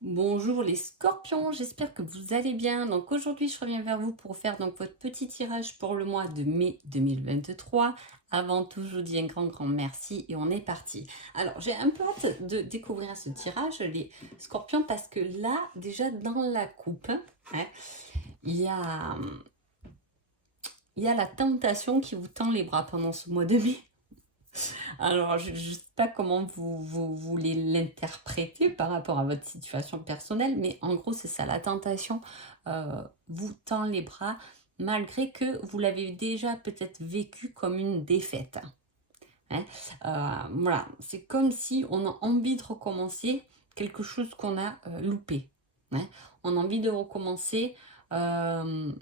Bonjour les scorpions, j'espère que vous allez bien. Donc aujourd'hui, je reviens vers vous pour faire donc votre petit tirage pour le mois de mai 2023. Avant tout, je vous dis un grand merci et on est parti. Alors, j'ai un peu hâte de découvrir ce tirage, les scorpions, parce que là, déjà dans la coupe, hein, il y a, il y a la tentation qui vous tend les bras pendant ce mois de mai. Alors, je ne sais pas comment vous voulez l'interpréter par rapport à votre situation personnelle, mais en gros, c'est ça, la tentation vous tend les bras, malgré que vous l'avez déjà peut-être vécu comme une défaite. Hein. Voilà, c'est comme si on a envie de recommencer quelque chose qu'on a loupé. Hein. On a envie de recommencer euh,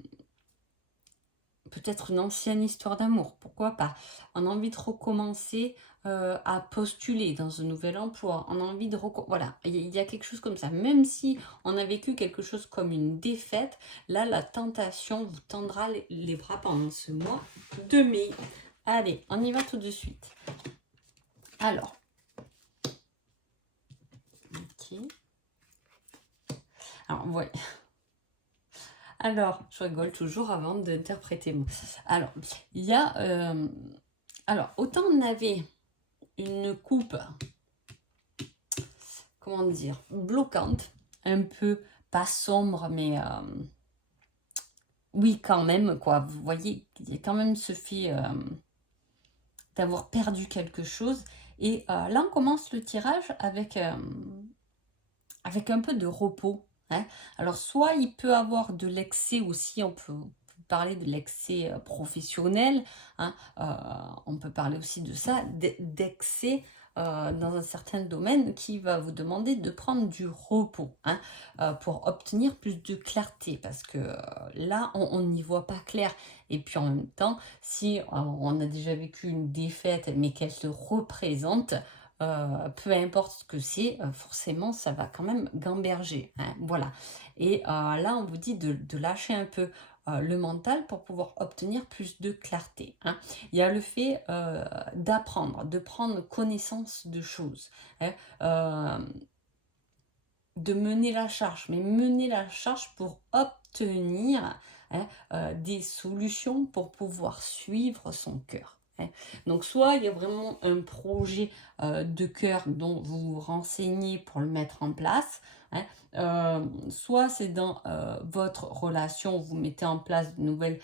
peut-être une ancienne histoire d'amour, pourquoi pas. On a envie de recommencer à postuler dans un nouvel emploi. On a envie de voilà, il y a quelque chose comme ça. Même si on a vécu quelque chose comme une défaite, là, la tentation vous tendra les bras pendant ce mois de mai. Allez, on y va tout de suite. Alors, ok. Alors, ouais. Alors, je rigole toujours avant d'interpréter. Alors, il y a... alors, autant on avait une coupe, comment dire, bloquante, un peu, pas sombre, mais oui, quand même, quoi. Vous voyez, il y a quand même ce fait d'avoir perdu quelque chose. Et là, on commence le tirage avec un peu de repos. Hein. Alors, soit il peut avoir de l'excès aussi, on peut parler de l'excès professionnel, hein, on peut parler aussi de ça, d'excès dans un certain domaine qui va vous demander de prendre du repos hein, pour obtenir plus de clarté parce que là on n'y voit pas clair et puis en même temps si on a déjà vécu une défaite mais qu'elle se représente peu importe ce que c'est, forcément, ça va quand même gamberger, hein, voilà. Et là, on vous dit de lâcher un peu le mental pour pouvoir obtenir plus de clarté, hein. Il y a le fait d'apprendre, de prendre connaissance de choses, hein, de mener la charge, mais mener la charge pour obtenir hein, des solutions pour pouvoir suivre son cœur. Hein. Donc soit il y a vraiment un projet de cœur dont vous vous renseignez pour le mettre en place, hein, soit c'est dans votre relation où vous mettez en place de nouvelles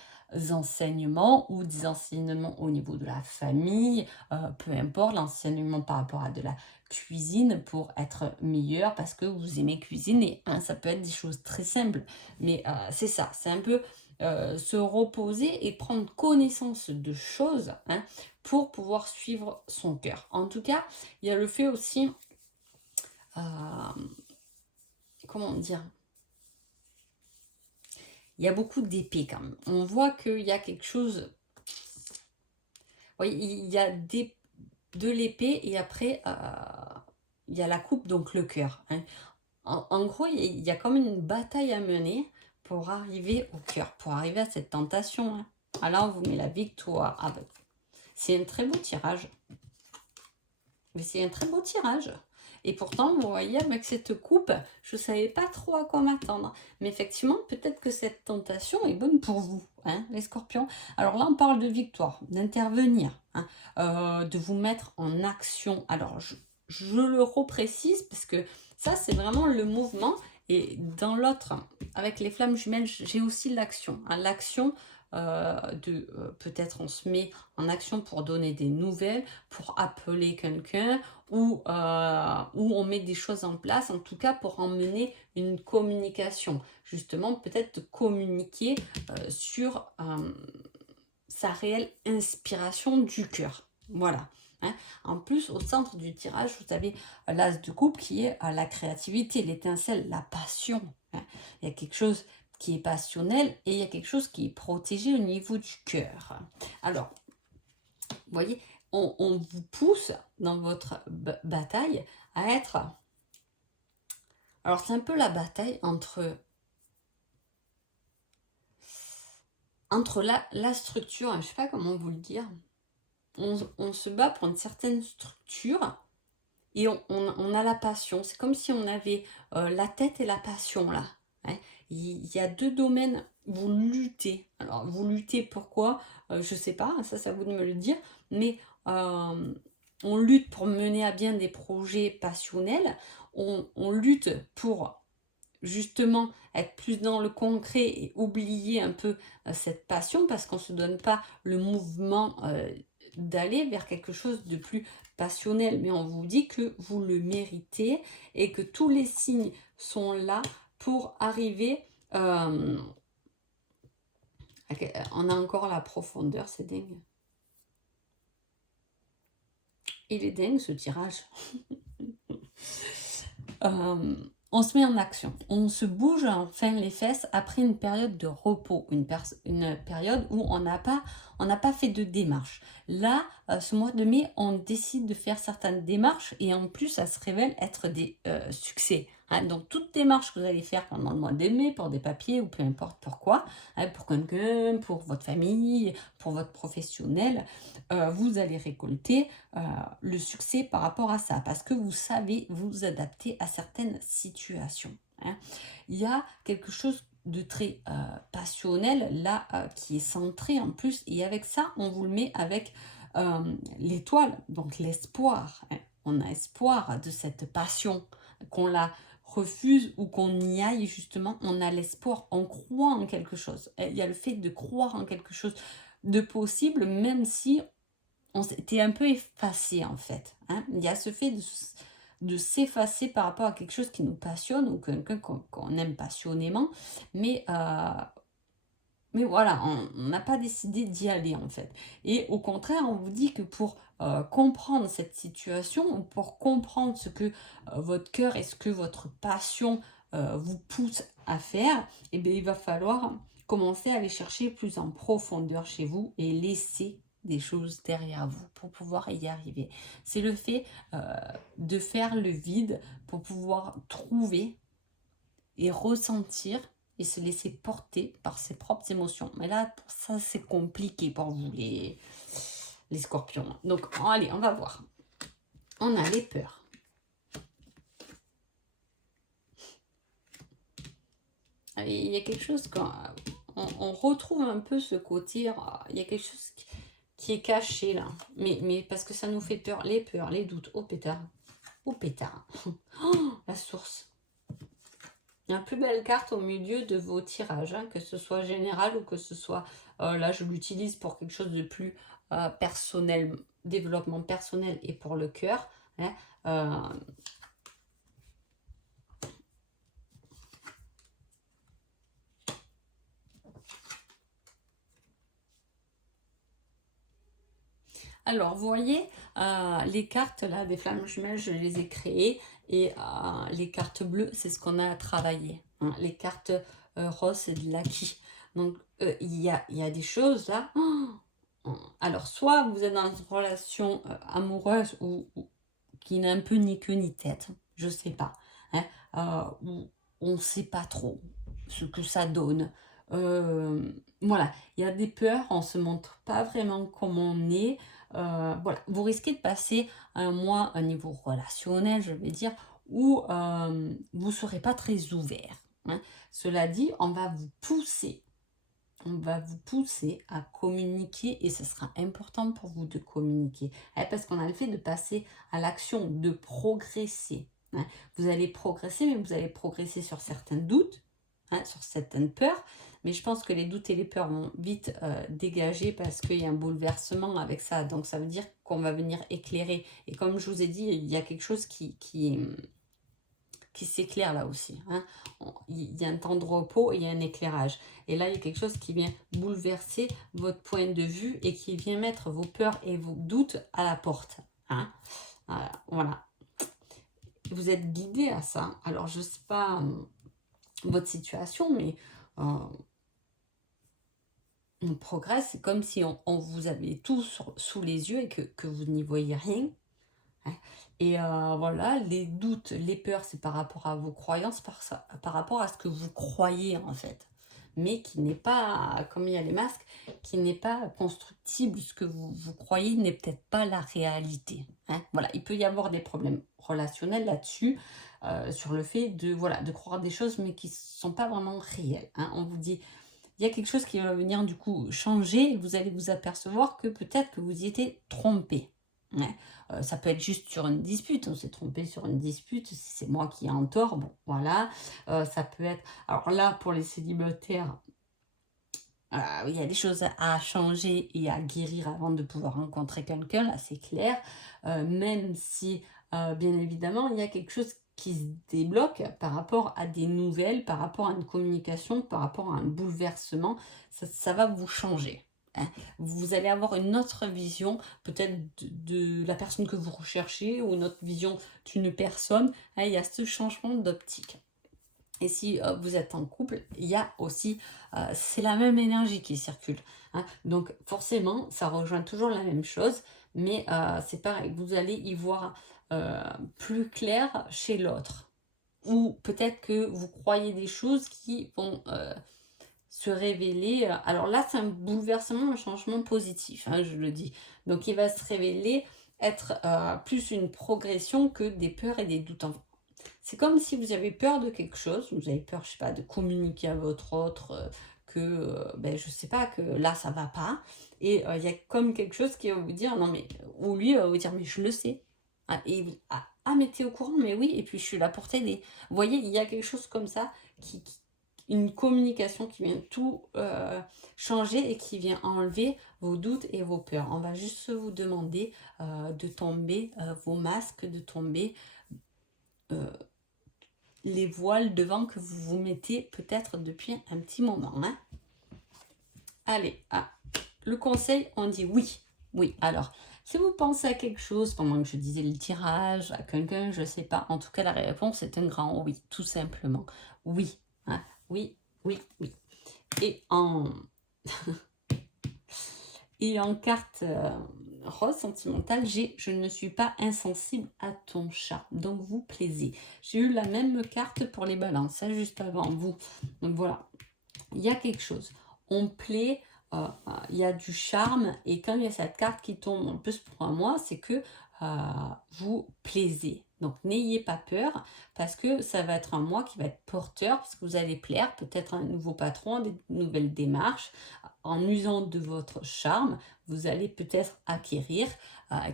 enseignements ou des enseignements au niveau de la famille, peu importe, l'enseignement par rapport à de la cuisine pour être meilleur parce que vous aimez cuisiner. Hein. Ça peut être des choses très simples, mais c'est ça, c'est un peu se reposer et prendre connaissance de choses hein, pour pouvoir suivre son cœur. En tout cas, il y a le fait aussi, comment dire, il y a beaucoup d'épées quand même. On voit qu'il y a quelque chose, oui, il y a de l'épée et après, il y a la coupe, donc le cœur. Hein. En gros, il y a comme une bataille à mener pour arriver au cœur, pour arriver à cette tentation. Hein. Alors, on vous met la victoire. Ah ben, c'est un très beau tirage. Mais c'est un très beau tirage. Et pourtant, vous voyez, avec cette coupe, je ne savais pas trop à quoi m'attendre. Mais effectivement, peut-être que cette tentation est bonne pour vous, hein, les scorpions. Alors là, on parle de victoire, d'intervenir, hein, de vous mettre en action. Alors, je le reprécise parce que ça, c'est vraiment le mouvement. Et dans l'autre, avec les flammes jumelles, j'ai aussi l'action. Hein, l'action peut-être on se met en action pour donner des nouvelles, pour appeler quelqu'un, ou on met des choses en place, en tout cas pour emmener une communication. Justement, peut-être communiquer sur sa réelle inspiration du cœur. Voilà. Hein. En plus, au centre du tirage, vous avez l'as de coupe qui est la créativité, l'étincelle, la passion. Hein. Il y a quelque chose qui est passionnel et il y a quelque chose qui est protégé au niveau du cœur. Alors, vous voyez, on vous pousse dans votre bataille à être... Alors, c'est un peu la bataille entre la structure, je ne sais pas comment vous le dire, on se bat pour une certaine structure et on a la passion. C'est comme si on avait la tête et la passion là, hein. Il y a deux domaines, vous luttez. Alors, vous luttez pourquoi? Je sais pas, ça c'est à vous de me le dire, mais euh, on lutte pour mener à bien des projets passionnels, on lutte pour justement être plus dans le concret et oublier un peu cette passion parce qu'on ne se donne pas le mouvement d'aller vers quelque chose de plus passionnel. Mais on vous dit que vous le méritez et que tous les signes sont là pour arriver. On a encore la profondeur, c'est dingue. Il est dingue ce tirage. On se met en action, on se bouge enfin les fesses après une période de repos, une période où on n'a pas fait de démarche. Là, ce mois de mai, on décide de faire certaines démarches et en plus, ça se révèle être des succès, hein. Donc, toute démarche que vous allez faire pendant le mois de mai, pour des papiers ou peu importe pourquoi, hein, pour quelqu'un, pour votre famille, pour votre professionnel, vous allez récolter le succès par rapport à ça, parce que vous savez vous adapter à certaines situations, hein. Il y a quelque chose de très passionnel là qui est centré en plus, et avec ça, on vous le met avec l'étoile, donc l'espoir, hein. On a espoir de cette passion, qu'on la refuse ou qu'on y aille, justement, on a l'espoir, on croit en quelque chose. Il y a le fait de croire en quelque chose de possible, même si on s'était un peu effacé en fait, hein. Il y a ce fait de s'effacer par rapport à quelque chose qui nous passionne ou quelqu'un qu'on aime passionnément, mais, mais voilà, on n'a pas décidé d'y aller en fait. Et au contraire, on vous dit que pour comprendre cette situation, ou pour comprendre ce que votre cœur et ce que votre passion vous pousse à faire, eh bien, il va falloir commencer à aller chercher plus en profondeur chez vous et laisser des choses derrière vous pour pouvoir y arriver. C'est le fait de faire le vide pour pouvoir trouver et ressentir et se laisser porter par ses propres émotions. Mais là, pour ça, c'est compliqué pour vous, les scorpions. Donc, allez, on va voir. On a les peurs. Il y a quelque chose quand on retrouve un peu ce côté, il y a quelque chose qui est caché là, mais parce que ça nous fait peur, les doutes, au pétard, au pétard. Oh, la source. La plus belle carte au milieu de vos tirages, hein, que ce soit général ou que ce soit, là je l'utilise pour quelque chose de plus personnel, développement personnel et pour le cœur, hein, Alors, vous voyez, les cartes là, des flammes jumelles, je les ai créées. Et les cartes bleues, c'est ce qu'on a à travailler, hein. Les cartes roses, c'est de l'acquis. Donc, il y a des choses là. Alors, soit vous êtes dans une relation amoureuse ou qui n'a un peu ni queue ni tête, je sais pas, hein, où on ne sait pas trop ce que ça donne. Voilà, il y a des peurs, on se montre pas vraiment comment on est. Voilà, vous risquez de passer un mois à niveau relationnel, je vais dire, où vous ne serez pas très ouvert, hein. Cela dit, on va vous pousser à communiquer et ce sera important pour vous de communiquer, hein, parce qu'on a le fait de passer à l'action, de progresser, hein. Vous allez progresser, mais vous allez progresser sur certains doutes, hein, sur certaines peurs, mais je pense que les doutes et les peurs vont vite dégager parce qu'il y a un bouleversement avec ça, donc ça veut dire qu'on va venir éclairer. Et comme je vous ai dit, il y a quelque chose qui s'éclaire là aussi, hein. Il y a un temps de repos et il y a un éclairage. Et là, il y a quelque chose qui vient bouleverser votre point de vue et qui vient mettre vos peurs et vos doutes à la porte, hein. Voilà. Vous êtes guidé à ça. Alors, je ne sais pas votre situation, mais on progresse. C'est comme si on vous avait tout sous les yeux et que vous n'y voyez rien, hein. Et voilà, les doutes, les peurs, c'est par rapport à vos croyances, par rapport à ce que vous croyez en fait. mais qui n'est pas, comme il y a les masques, qui n'est pas constructible. Ce que vous croyez n'est peut-être pas la réalité, hein. Voilà, il peut y avoir des problèmes relationnels là-dessus, sur le fait de, voilà, de croire des choses, mais qui ne sont pas vraiment réelles, hein. On vous dit, il y a quelque chose qui va venir du coup changer et vous allez vous apercevoir que peut-être que vous y étiez trompé. Ouais. Ça peut être juste sur une dispute, on s'est trompé sur une dispute, si c'est moi qui ai en tort, bon voilà. Ça peut être, alors là pour les célibataires, il y a des choses à changer et à guérir avant de pouvoir rencontrer quelqu'un, là c'est clair. Même si, bien évidemment, il y a quelque chose qui se débloque par rapport à des nouvelles, par rapport à une communication, par rapport à un bouleversement, ça va vous changer, hein. Vous allez avoir une autre vision, peut-être de la personne que vous recherchez, ou une autre vision d'une personne, hein. Il y a ce changement d'optique. Et si vous êtes en couple, il y a aussi, c'est la même énergie qui circule, hein. Donc forcément, ça rejoint toujours la même chose, mais c'est pareil, vous allez y voir plus clair chez l'autre. Ou peut-être que vous croyez des choses qui vont se révéler. Alors là, c'est un bouleversement, un changement positif, hein, je le dis. Donc il va se révéler être plus une progression que des peurs et des doutes. C'est comme si vous avez peur de quelque chose, vous avez peur, je sais pas, de communiquer à votre autre, que, ben, je sais pas, que là, ça va pas. Et il y a comme quelque chose qui va vous dire, non mais, ou lui va vous dire, mais je le sais. Ah, mais t'es au courant, mais oui, et puis je suis là pour t'aider. Vous voyez, il y a quelque chose comme ça, une communication qui vient tout changer et qui vient enlever vos doutes et vos peurs. On va juste vous demander de tomber vos masques, de tomber euh, les voiles devant que vous vous mettez peut-être depuis un petit moment, hein. Allez, le conseil, on dit oui. Oui, alors, si vous pensez à quelque chose pendant que je disais le tirage, à quelqu'un, je sais pas, en tout cas, la réponse est un grand oui, tout simplement. Oui, hein. Oui, oui, oui. Et en, et en carte rose sentimentale, j'ai je ne suis pas insensible à ton chat, donc vous plaisez. J'ai eu la même carte pour les balances, ça juste avant vous. Donc voilà, il y a quelque chose. On plaît, il y a du charme, et quand il y a cette carte qui tombe en plus pour moi, c'est que vous plaisez. Donc n'ayez pas peur, parce que ça va être un mois qui va être porteur, parce que vous allez plaire peut-être à un nouveau patron, des nouvelles démarches. En usant de votre charme, vous allez peut-être acquérir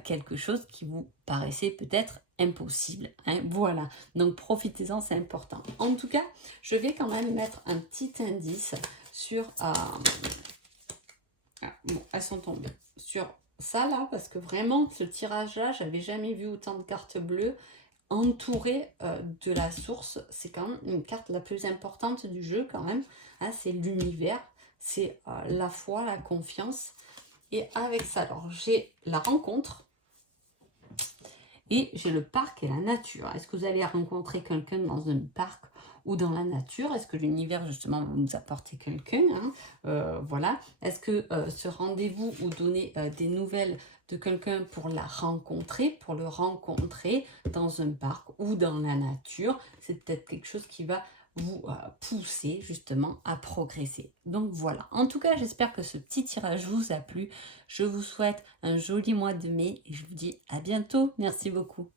quelque chose qui vous paraissait peut-être impossible, hein. Voilà, donc profitez-en, c'est important. En tout cas, je vais quand même mettre un petit indice sur... bon, elles sont tombées. Sur ça là, parce que vraiment, ce tirage-là, j'avais jamais vu autant de cartes bleues entourées de la source. C'est quand même une carte la plus importante du jeu quand même, hein. C'est l'univers, c'est la foi, la confiance. Et avec ça, alors j'ai la rencontre, et j'ai le parc et la nature. Est-ce que vous allez rencontrer quelqu'un dans un parc ou dans la nature? Est-ce que l'univers, justement, va nous apporter quelqu'un, hein? Voilà. Est-ce que ce rendez-vous ou donner des nouvelles de quelqu'un pour la rencontrer, pour le rencontrer dans un parc ou dans la nature, c'est peut-être quelque chose qui va vous pousser justement à progresser. Donc voilà. En tout cas, j'espère que ce petit tirage vous a plu. Je vous souhaite un joli mois de mai et je vous dis à bientôt. Merci beaucoup.